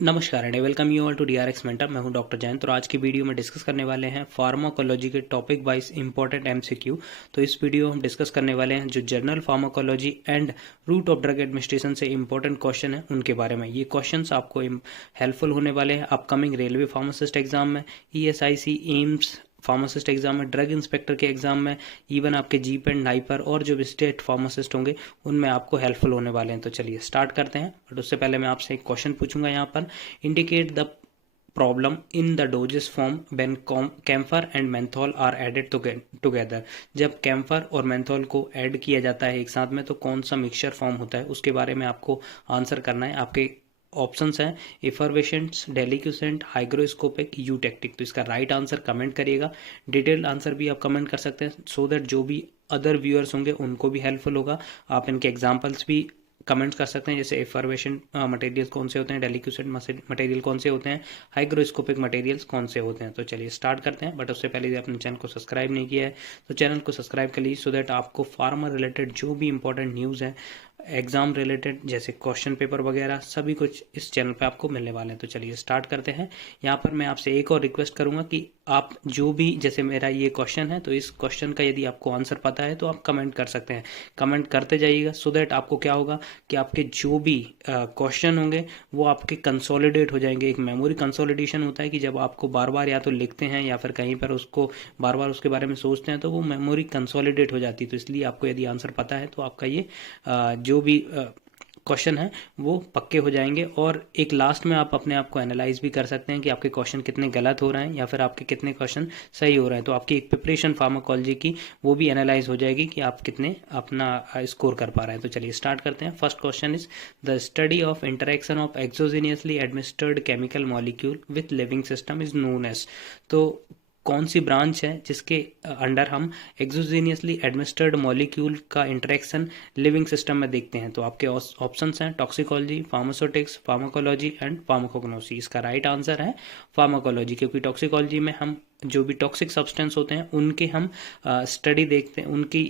नमस्कार and welcome you all to DRX mentor. मैं हूं डॉक्टर जयंत और आज की वीडियो में डिस्कस करने वाले हैं फार्माकोलॉजी के टॉपिक वाइज इंपॉर्टेंट एमसीक्यू। तो इस वीडियो हम डिस्कस करने वाले हैं जो general pharmacology and route of drug administration से इंपॉर्टेंट क्वेश्चन है उनके बारे में। ये क्वेश्चंस आपको हेल्पफुल होने वाले हैं अपकमिंग रेलवे फार्मासिस्ट एग्जाम में, ईएसआईसी, एम्स फार्मासिस्ट एग्जाम में, ड्रग इंस्पेक्टर के एग्जाम में, इवन आपके जीप एंड नाइपर और जो भी स्टेट फार्मासिस्ट होंगे उनमें आपको हेल्पफुल होने वाले हैं। तो चलिए स्टार्ट करते हैं। बट उससे पहले मैं आपसे एक क्वेश्चन पूछूंगा यहाँ पर। Indicate the problem in the dosage form when camphor and menthol are added together. जब कैम्फर और मेंथोल को ऐड किया जाता है एक साथ में तो कौन सा मिक्सचर फॉर्म होता है, उसके बारे में आपको आंसर करना है। आपके ऑप्शंस हैं इफरवेशेंट्स, डेलिक्यूसेंट, हाइग्रोस्कोपिक, यूटेक्टिक। तो इसका राइट आंसर कमेंट करिएगा। डिटेल्ड आंसर भी आप कमेंट कर सकते हैं सो दैट जो भी अदर व्यूअर्स होंगे उनको भी हेल्पफुल होगा। आप इनके एग्जांपल्स भी कमेंट्स कर सकते हैं, जैसे एफरवेशेंट मटेरियल कौन से होते हैं, डेलिक्यूसेंट मटेरियल कौन से होते हैं, हाइग्रोस्कोपिक मटेरियल्स कौन से होते हैं। तो चलिए स्टार्ट करते हैं। बट उससे पहले यदि आपने चैनल को सब्सक्राइब नहीं किया है तो चैनल को सब्सक्राइब कर लीजिए सो दैट आपको फार्मा रिलेटेड जो भी इंपॉर्टेंट न्यूज़ है, एग्जाम रिलेटेड जैसे क्वेश्चन पेपर वगैरह सभी कुछ इस चैनल पे आपको मिलने वाले हैं। तो चलिए स्टार्ट करते हैं। यहाँ पर मैं आपसे एक और रिक्वेस्ट करूंगा कि आप जो भी, जैसे मेरा ये क्वेश्चन है तो इस क्वेश्चन का यदि आपको आंसर पता है तो आप कमेंट कर सकते हैं। कमेंट करते जाइएगा सो दैट आपको क्या होगा कि आपके जो भी क्वेश्चन होंगे वो आपके कंसोलिडेट हो जाएंगे। एक मेमोरी कंसोलिडेशन होता है कि जब आपको बार बार या तो लिखते हैं या फिर कहीं पर उसको बार बार उसके बारे में सोचते हैं तो वो मेमोरी कंसोलिडेट हो जाती है। तो इसलिए आपको यदि आंसर पता है तो आपका ये जो भी क्वेश्चन है वो पक्के हो जाएंगे। और एक लास्ट में आप अपने आप को एनालाइज भी कर सकते हैं कि आपके क्वेश्चन कितने गलत हो रहे हैं या फिर आपके कितने क्वेश्चन सही हो रहे हैं। तो आपकी एक प्रिपरेशन फार्माकोलॉजी की वो भी एनालाइज हो जाएगी कि आप कितने अपना स्कोर कर पा रहे हैं। तो चलिए स्टार्ट करते हैं। First question is the study of interaction of exogenously administered chemical molecule with living system is known as. तो कौन सी ब्रांच है जिसके अंडर हम एक्सोजेनियसली एडमिनिस्टर्ड मॉलिक्यूल का इंटरेक्शन लिविंग सिस्टम में देखते हैं। तो आपके ऑप्शंस हैं toxicology, pharmaceutics, pharmacology and pharmacognosy. इसका राइट आंसर है फार्माकोलॉजी, क्योंकि टॉक्सिकोलॉजी में हम जो भी टॉक्सिक सब्सटेंस होते हैं उनके हम स्टडी देखते हैं, उनकी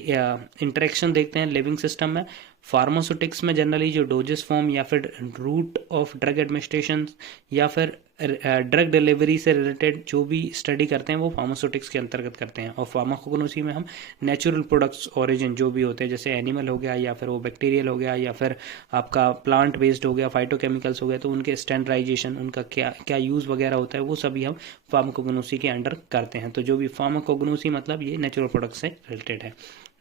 इंटरेक्शन देखते हैं लिविंग सिस्टम में। फार्मास्यूटिक्स में जनरली जो डोजेस फॉर्म या फिर रूट ऑफ ड्रग एडमिनिस्ट्रेशन या फिर ड्रग डिलीवरी से रिलेटेड जो भी स्टडी करते हैं वो फार्मास्यूटिक्स के अंतर्गत करते हैं। और फार्माकोग्नोसी में हम नेचुरल प्रोडक्ट्स ओरिजिन जो भी होते हैं, जैसे एनिमल हो गया या फिर वो बैक्टीरियल हो गया या फिर आपका प्लांट बेस्ड हो गया, फाइटोकेमिकल्स हो गया, तो उनके स्टैंडर्डाइजेशन, उनका क्या क्या यूज़ वगैरह होता है वो सभी हम फार्माकोग्नोसी के अंडर करते हैं। तो जो भी फार्माकोग्नोसी मतलब ये नेचुरल प्रोडक्ट से रिलेटेड है।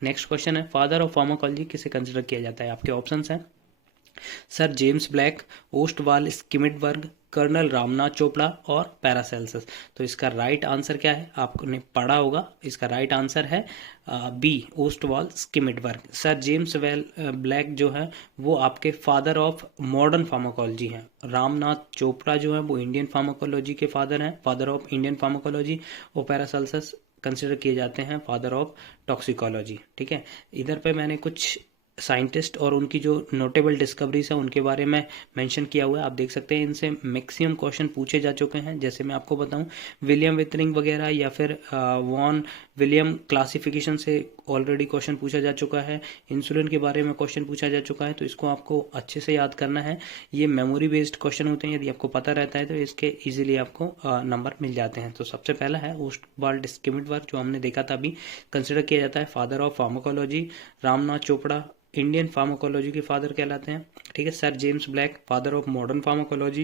नेक्स्ट क्वेश्चन है फादर ऑफ फार्माकोलॉजी किसे कंसिडर किया जाता है। आपके ऑप्शंस हैं sir James black, Ostwald स्किमिडबर्ग, colonel Ramnath Chopra और पैरासेल्सस। तो इसका राइट आंसर क्या है, आपने पढ़ा होगा। इसका राइट आंसर है B, Ostwald स्किमिडबर्ग। Sir James black जो है वो आपके फादर ऑफ मॉडर्न फार्माकोलॉजी हैं। रामनाथ चोपड़ा जो है वो इंडियन फार्माकोलॉजी के फादर हैं, फादर ऑफ इंडियन फार्माकोलॉजी। और पैरासेल्सस कंसिडर किए जाते हैं फादर ऑफ टॉक्सिकोलॉजी। ठीक है, इधर पे मैंने कुछ साइंटिस्ट और उनकी जो नोटेबल डिस्कवरीज है उनके बारे में मेंशन किया हुआ है। आप देख सकते हैं इनसे मैक्सिमम क्वेश्चन पूछे जा चुके हैं। जैसे मैं आपको बताऊं, विलियम विथरिंग वगैरह या फिर वॉन विलियम क्लासिफिकेशन से ऑलरेडी क्वेश्चन पूछा जा चुका है। इंसुलिन के बारे में क्वेश्चन पूछा जा चुका है। तो इसको आपको अच्छे से याद करना है। ये मेमोरी बेस्ड क्वेश्चन होते हैं, यदि आपको पता रहता है तो इसके इजीली आपको नंबर मिल जाते हैं। तो सबसे पहला है ओस्टवाल्ड स्किमिडबर्ग जो हमने देखा था अभी, कंसिडर किया जाता है father of pharmacology. Ramnath Chopra Indian pharmacology के फादर कहलाते हैं। ठीक है, sir James Black father of modern pharmacology.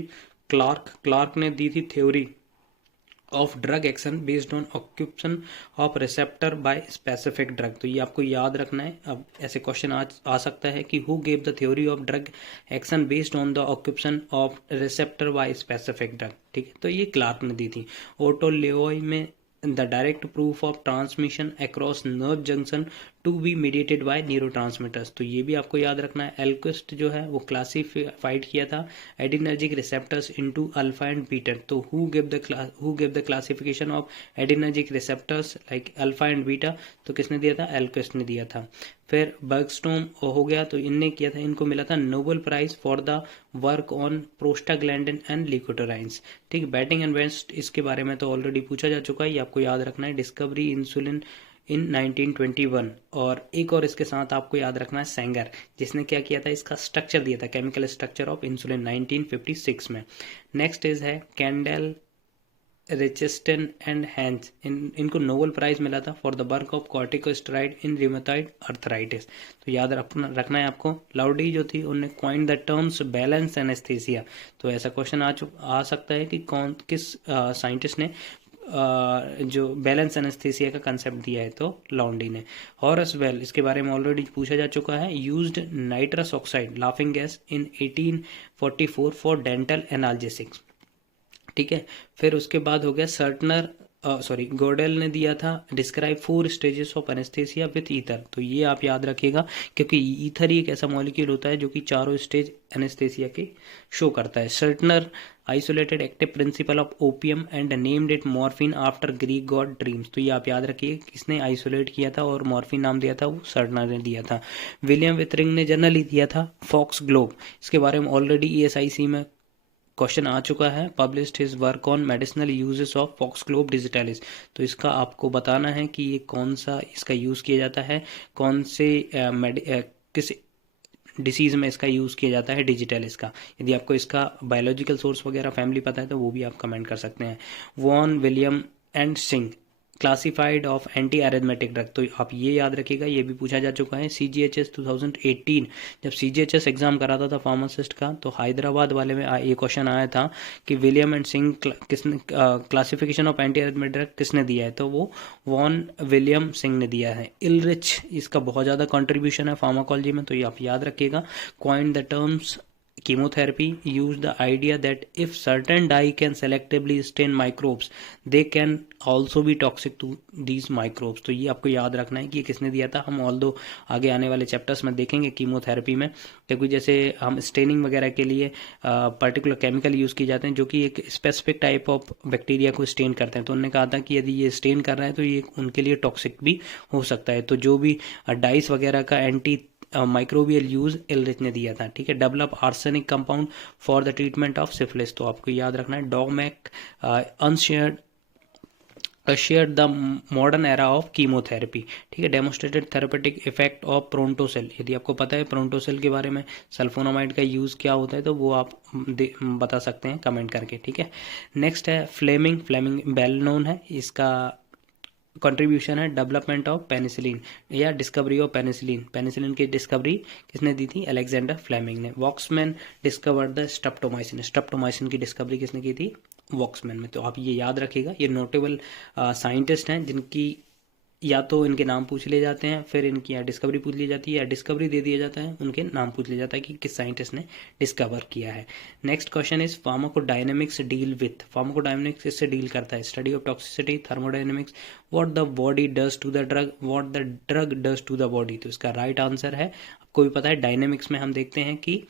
Clark ने दी थी theory of drug action based on occupation of receptor by specific drug. तो ये आपको याद रखना है। अब ऐसे क्वेश्चन आ सकता है कि who gave the theory of drug action based on the occupation of receptor by specific drug. ठीक है, तो ये क्लार्क ने दी थी। ओटो लेवॉय में the direct proof of transmission across nerve junction to be mediated by neurotransmitters. तो ये भी आपको याद रखना है। एल्क्विस्ट जो है वो क्लासिफाइड किया था adrenergic receptors into alpha and beta. तो who give the classification of adrenergic receptors like alpha and beta, तो किसने दिया था, एल्क्विस्ट ने दिया था। फिर बर्गस्टोम हो गया, तो इनने किया था, इनको मिला था Nobel prize for the work on prostaglandin and leukotrienes. ठीक, बैटिंग एंड वेस्ट इसके बारे में तो ऑलरेडी पूछा जा चुका है, ये आपको याद रखना है। डिस्कवरी इन 1921। और एक और इसके साथ आपको याद रखना है सेंगर, जिसने क्या किया था, इसका स्ट्रक्चर दिया था, केमिकल स्ट्रक्चर ऑफ इंसुलिन 1956 में। नेक्स्ट इज है कैंडेल रिचस्टन एंड हैंस, इनको नोबेल प्राइज मिला था for the work of corticosteroid in rheumatoid arthritis. तो याद रखना है आपको। लाउडी जो थी उन्होंने coin the terms balance anaesthesia. तो ऐसा क्वेश्चन आ सकता है कि किस साइंटिस्ट ने जो बैलेंस एनेस्थीसिया का कंसेप्ट दिया है, तो लाउडी ने। हॉरस वेल, इसके बारे में ऑलरेडी पूछा जा चुका है। Used nitrous oxide laughing gas in 1844 for dental analgesics. ठीक है, फिर उसके बाद हो गया सर्टनर गोडेल ने दिया था describe 4 stages of anaesthesia with ether. तो ये आप याद रखिएगा, क्योंकि ईथर ही एक ऐसा मॉलिक्यूल होता है जो कि चारों स्टेज एनेस्थीसिया के शो करता है। Serturner isolated active principle of opium and named it morphine after Greek god dreams. तो ये आप याद रखिए, किसने आइसोलेट किया था और मॉर्फिन नाम दिया था, वो सर्टनर ने दिया था। विलियम विथरिंग ने जनरली दिया था फॉक्स ग्लोब। इसके बारे में ऑलरेडी ESIC में क्वेश्चन आ चुका है। Published his work on medicinal uses of foxglove digitalis. तो इसका आपको बताना है कि ये कौन सा इसका यूज़ किया जाता है, कौन से किस डिसीज़ में इसका यूज़ किया जाता है डिजिटलिस का। यदि आपको इसका बायोलॉजिकल सोर्स वगैरह फैमिली पता है तो वो भी आप कमेंट कर सकते हैं। Vaughan Williams and Singh classified of anti arrhythmic drug. तो आप ये याद रखिएगा, ये भी पूछा जा चुका है। CGHS 2018 जब CGHS एग्जाम कराता था फार्मासिस्ट का, तो हैदराबाद वाले में ये क्वेश्चन आया था कि विलियम एंड सिंह किसने classification of anti arrhythmic drug किसने दिया है, तो वो वॉन विलियम सिंह ने दिया है। इलरिच, इसका बहुत ज़्यादा कंट्रीब्यूशन है फार्माकोलॉजी में, तो ये आप याद रखिएगा। Coined the terms chemotherapy, use the idea that if certain dye can selectively stain microbes, they can also be toxic to these microbes। तो ये आपको याद रखना है कि ये किसने दिया था। हम ऑल्दो आगे आने वाले चैप्टर्स में देखेंगे कीमोथेरेपी में, क्योंकि जैसे हम स्टेनिंग वगैरह के लिए पर्टिकुलर केमिकल यूज़ किए जाते हैं जो कि एक स्पेसिफिक टाइप ऑफ बैक्टीरिया को स्टेन करते हैं। तो उन्होंने कहा था कि यदि ये स्टेन कर रहा है तो ये उनके लिए टॉक्सिक भी हो सकता है। तो जो भी डाइस वगैरह का एंटी माइक्रोबियल यूज इलरिच ने दिया था। ठीक है, develop arsenic compound for the treatment of syphilis. तो आपको याद रखना है। Domagk share the modern era of chemotherapy. ठीक है, demonstrated therapeutic effect of prontosil. यदि आपको पता है प्रोंटोसेल के बारे में, सल्फोनामाइड का यूज़ क्या होता है, तो वो आप बता सकते हैं कमेंट करके। ठीक है, नेक्स्ट है फ्लेमिंग वेल नोन है, इसका कंट्रीब्यूशन है डेवलपमेंट ऑफ पेनिसिलिन या डिस्कवरी ऑफ पेनिसिलिन की डिस्कवरी किसने दी थी, अलेक्जेंडर फ्लेमिंग ने। वॉक्समैन डिस्कवर्ड द स्ट्रेप्टोमाइसिन की डिस्कवरी किसने की थी, वॉक्समैन में। तो आप ये याद रखिएगा, ये नोटेबल साइंटिस्ट हैं जिनकी या तो इनके नाम पूछ लिए जाते हैं, फिर इनकी या डिस्कवरी पूछ ली जाती है, या डिस्कवरी दे दिया जाता है, उनके नाम पूछ लिया जाता है कि किस साइंटिस्ट ने डिस्कवर किया है। Next question is pharmacodynamics deal with. Pharmacodynamics इससे डील करता है, study of toxicity, thermodynamics, what the body does to the drug, what the drug does to the body. तो इसका राइट आंसर है, आपको भी पता है डायनेमिक्स में हम देखते हैं कि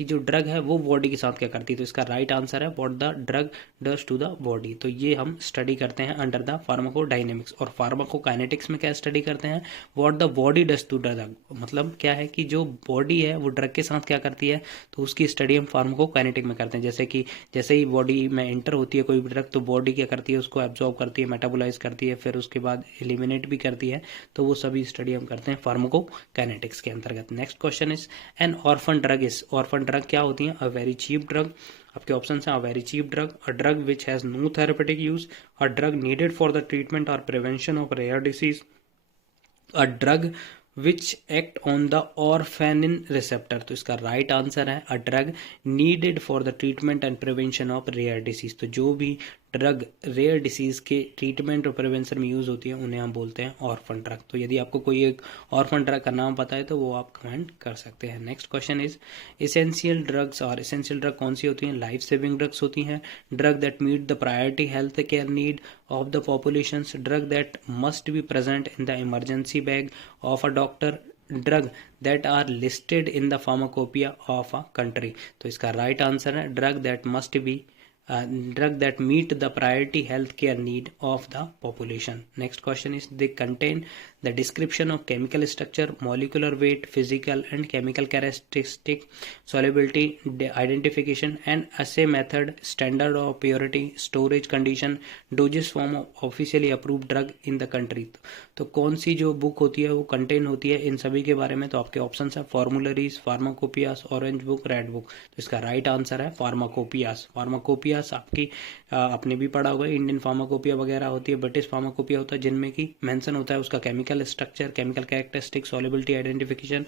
जो ड्रग है वो बॉडी के साथ क्या करती है। तो इसका राइट आंसर है what the drug does to the body. तो ये हम स्टडी करते हैं अंडर द फार्माकोडायनेमिक्स। और फार्माकोकाइनेटिक्स में क्या स्टडी करते हैं, what the body does to the drug. मतलब क्या है कि जो बॉडी है वो ड्रग के साथ क्या करती है, तो उसकी स्टडी हम फार्माकोकाइनेटिक में करते हैं। जैसे कि जैसे ही बॉडी में एंटर होती है कोई भी ड्रग, तो बॉडी क्या करती है, उसको एब्जॉर्ब करती है, मेटाबोलाइज करती है, फिर उसके बाद एलिमिनेट भी करती है। तो वो सभी स्टडी हम करते हैं फार्माकोकाइनेटिक्स के अंतर्गत। Next question is an orphan drug is. Orphan drug क्या होती है, अ वेरी चीप ड्रग। आपके ऑप्शन हैं, a very cheap drug, a drug which has no therapeutic use, a drug needed for the treatment और prevention of rare disease, a drug which act on the orphanin receptor. तो इसका right answer है, a drug needed for the treatment and prevention of rare disease. तो जो भी drug rare disease के treatment और prevention में यूज़ होती है उन्हें हम बोलते हैं ऑर्फन ड्रग। तो यदि आपको कोई एक ऑर्फन ड्रग का नाम पता है तो वो आप कमेंट कर सकते हैं। Next question is essential drugs. और एसेंशियल ड्रग कौन सी होती हैं, लाइफ सेविंग ड्रग्स होती हैं, drug that meet the priority health care need of the population, drug that must be present in the emergency bag of a doctor, drug that are listed in the pharmacopoeia of a country. तो इसका right answer है drug that must be drug that meet the priority health care need of the population. Next question is they contain the description of chemical structure, molecular weight, physical and chemical characteristic, solubility identification and assay method, standard of purity, storage condition, dosage form of officially approved drug in the country। तो कौन सी जो book होती है वो contain होती है इन सभी के बारे में। तो आपके ऑप्शन है फार्मुलरीज, फार्माकोपियास, ऑरेंज बुक, रेड बुक। तो इसका राइट आंसर है फार्माकोपियास। फार्माकोपियास आपकी आपने भी पढ़ा होगा, इंडियन फार्माकोपिया वगैरह होती है, ब्रिटिश फार्माकोपिया होता है, जिनमें की मेंशन होता है उसका chemical structure, chemical characteristic, solubility identification,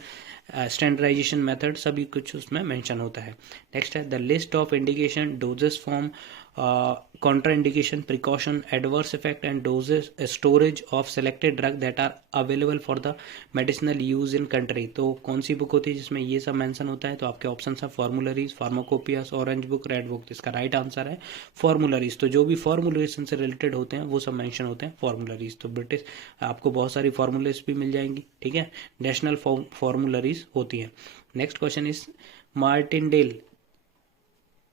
standardization method, सभी कुछ उसमें मेंशन होता है। नेक्स्ट है the list of indication, dosage form, contraindication, precaution, adverse effect and doses, storage of selected drug that are available for the medicinal use in country। तो कौन सी book होती है जिसमें ये सब मेंशन होता है। तो आपके ऑप्शन है फॉर्मुलरीज, फार्माकोपियास, ऑरेंज बुक, रेड बुक। इसका राइट आंसर है फॉर्मुलरीज। तो जो भी फॉर्मुलेशन से रिलेटेड होते हैं वो सब मेंशन होते हैं फॉर्मुलरीज। तो ब्रिटिश आपको बहुत सारी फॉर्मुलेज भी मिल जाएंगी, ठीक है, नेशनल फॉर्मुलरीज होती है। Next question is Martindale,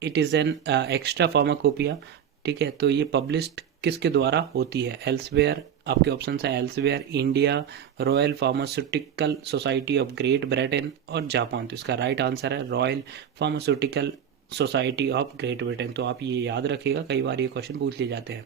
it is an extra pharmacopoeia, ठीक है। तो ये पब्लिश्ड किसके द्वारा होती है। एल्सवेयर, आपके ऑप्शन है elsewhere, India, royal pharmaceutical society of great Britain और जापान। तो इसका राइट आंसर है royal pharmaceutical society of great Britain. तो आप ये याद रखिएगा, कई बार ये क्वेश्चन पूछ लिए जाते हैं।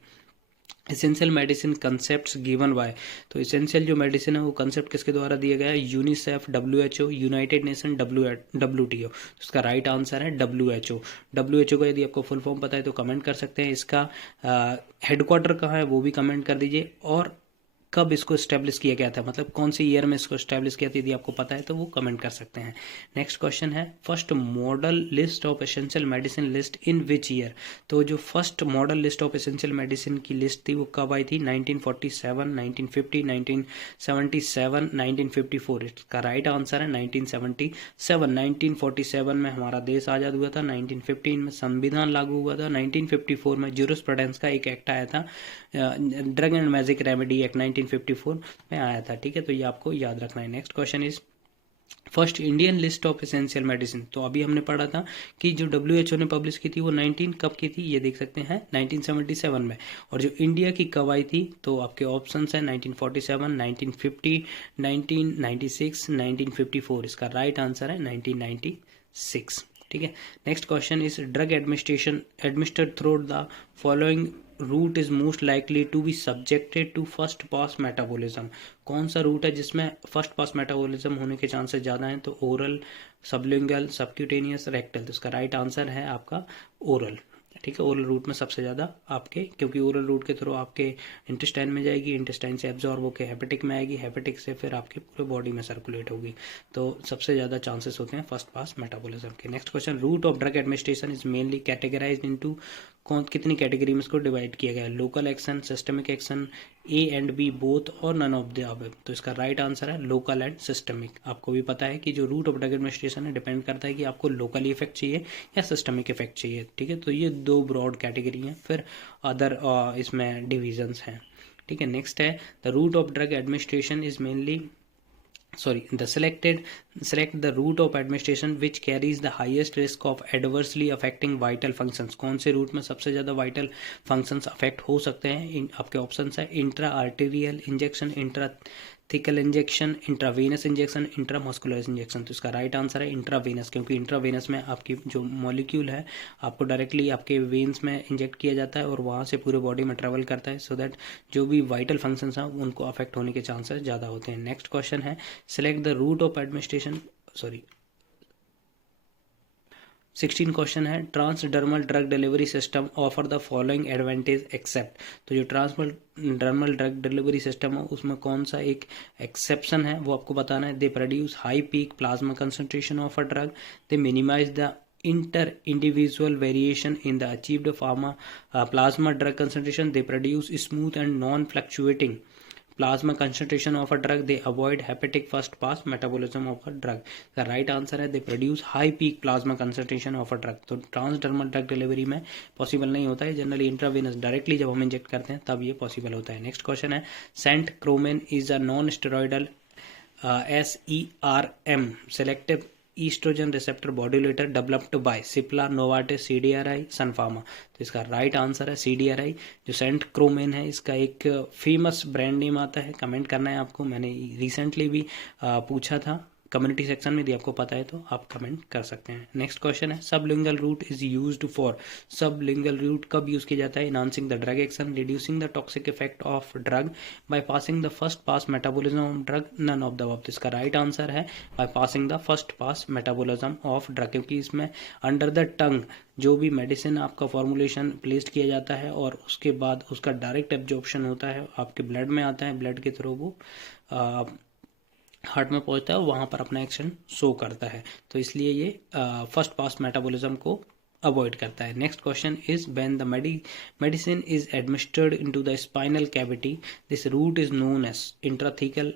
Essential medicine concepts given by, तो एसेंशियल जो मेडिसिन है वो कंसेप्ट किसके द्वारा दिया गया है। UNICEF, WHO, United nation, WTO। इसका राइट आंसर है WHO। WHO का यदि आपको फुल फॉर्म पता है तो कमेंट कर सकते हैं। इसका हेडक्वार्टर कहाँ है वो भी कमेंट कर दीजिए, और कब इसको स्टैब्लिश किया गया था, मतलब कौन सी ईयर में इसको स्टैब्लिश किया था, यदि आपको पता है तो वो कमेंट कर सकते हैं। नेक्स्ट क्वेश्चन है first model list of essential medicine list in which year. तो जो first model list of essential medicine की लिस्ट थी वो कब आई थी। 1947, 1950, 1977, 1954। इसका राइट आंसर है 1977। 1947 में हमारा देश आज़ाद हुआ था, 1915 में संविधान लागू हुआ था, 1954 में ज्यूरिस्प्रूडेंस का एक एक्ट आया था, drug and magic remedy act 1954 में आया था, ठीक है। तो ये आपको याद रखना है। Next question is first Indian list of essential medicine. तो अभी हमने पढ़ा था कि जो WHO ने पब्लिश की थी वो 19 कब की थी, ये देख सकते हैं 1977 में। और जो इंडिया की कब आई थी, तो आपके ऑप्शन है 1947, 1950, 1996, 1954। इसका राइट आंसर है 1996, ठीक है। Next question is drug administration administered through the following route is most likely to be subjected to first pass metabolism. कौन सा रूट है जिसमें फर्स्ट पास मेटाबॉलिज्म होने के चांसेस ज़्यादा हैं। तो ओरल, सबलिंगुअल, सबक्यूटेनियस, रेक्टल। तो इसका राइट आंसर है आपका ओरल, ठीक है। ओरल रूट में सबसे ज़्यादा आपके, क्योंकि ओरल रूट के थ्रू आपके इंटेस्टाइन में जाएगी, इंटेस्टाइन से एब्जॉर्ब होकर हेपेटिक में आएगी, हेपेटिक से फिर आपके पूरे बॉडी में सर्कुलेट होगी। तो सबसे ज़्यादा चांसेस होते हैं फर्स्ट पास मेटाबॉलिज्म के। Next question route of drug administration is mainly categorized into, कौन कितनी कैटेगरी में इसको डिवाइड किया गया है। Local action, systemic action, A and B both और नन ऑफ द अबव। तो इसका राइट आंसर है लोकल एंड सिस्टमिक। आपको भी पता है कि जो रूट ऑफ ड्रग एडमिनिस्ट्रेशन है डिपेंड करता है कि आपको लोकली इफेक्ट चाहिए या सिस्टमिक इफेक्ट चाहिए, ठीक है। तो ये दो ब्रॉड कैटेगरी हैं, फिर अदर इसमें डिविजन्स हैं, ठीक है। नेक्स्ट है the route of drug administration is mainly select the route of administration which carries the highest risk of adversely affecting vital functions। कौन से रूट में सबसे ज़्यादा वाइटल फंक्शंस अफेक्ट हो सकते हैं। आपके ऑप्शन है intra arterial injection, intrathecal injection, intravenous injection, intramuscular injection. तो इसका राइट आंसर है इंट्रावेनस, क्योंकि इंट्रावेनस में आपकी जो मॉलिक्यूल है आपको डायरेक्टली आपके वेन्स में इंजेक्ट किया जाता है और वहाँ से पूरे बॉडी में ट्रेवल करता है, सो दैट जो भी वाइटल फंक्शंस हैं उनको अफेक्ट होने के चांसेस ज़्यादा होते हैं। नेक्स्ट क्वेश्चन है select the route of administration, 16 question है transdermal drug delivery system offer the following advantage except. तो जो ट्रांसडर्मल ड्रग डिलीवरी सिस्टम है उसमें कौन सा एक एक्सेप्शन है वो आपको बताना है। They produce high peak plasma concentration of a drug, they minimize the inter individual variation in the achieved plasma drug concentration, they produce smooth and non fluctuating plasma concentration of a drug, they avoid hepatic first pass metabolism of a drug। the right answer है they produce high peak plasma concentration of a drug। तो transdermal drug delivery में possible नहीं होता है, generally intravenous directly जब हम inject करते हैं तब ये पॉसिबल होता है। नेक्स्ट क्वेश्चन है centchroman is a non steroidal SERM selective estrogen receptor modulator developed by Cipla, Novartis, CDRI, Sun Pharma. तो इसका राइट आंसर है सीडीआरआई। जो सेंट क्रोमेन है इसका एक फेमस ब्रांड नेम आता है, कमेंट करना है आपको, मैंने रिसेंटली भी पूछा था कम्युनिटी सेक्शन में, यदि आपको पता है तो आप कमेंट कर सकते हैं। नेक्स्ट क्वेश्चन है sublingual route is used for, sublingual route कब यूज किया जाता है? Enhancing the drug action, reducing the toxic effect of drug, bypassing the first pass metabolism of drug, none of the above. इसका right answer है bypassing the first pass metabolism of drug, क्योंकि इसमें under the tongue जो भी medicine आपका formulation placed किया जाता है और उसके बाद उसका डायरेक्ट एब्जॉर्प्शन होता है, आपके ब्लड में आता है, ब्लड के थ्रू वो हार्ट में पहुंचता है, वहाँ पर अपना एक्शन शो करता है। तो इसलिए ये फर्स्ट पास मेटाबॉलिज्म को अवॉइड करता है। Next question is when the medicine is administered into the spinal cavity, this route is known as intrathecal,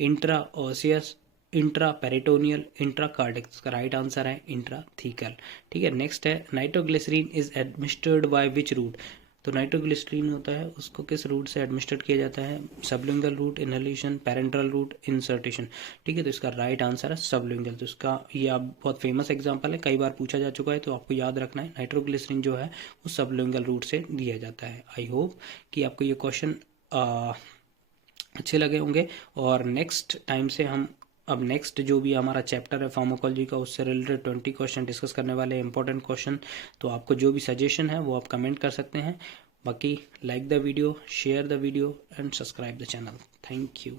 intraosseous, intraperitoneal, intracardiac. इसका राइट आंसर है इंट्राथीकल। ठीक है, नेक्स्ट है nitroglycerin is administered by which route. तो nitroglycerin होता है उसको किस रूट से एडमिनिस्ट्रेट किया जाता है? Sublingual route, inhalation, parenteral route, insertion. ठीक है, तो इसका राइट आंसर है सबलिंगुअल। तो इसका ये आप बहुत फेमस एग्जांपल है, कई बार पूछा जा चुका है, तो आपको याद रखना है नाइट्रोग्लिसरीन जो है वो सबलिंगुअल रूट से दिया जाता है। आई होप कि आपको ये क्वेश्चन अच्छे लगे होंगे, और नेक्स्ट टाइम से हम अब नेक्स्ट जो भी हमारा चैप्टर है फार्माकोलॉजी का उससे रिलेटेड 20 क्वेश्चन डिस्कस करने वाले हैं, इंपॉर्टेंट क्वेश्चन। तो आपको जो भी सजेशन है वो आप कमेंट कर सकते हैं। बाकी like the video, share the video and subscribe the channel. Thank you.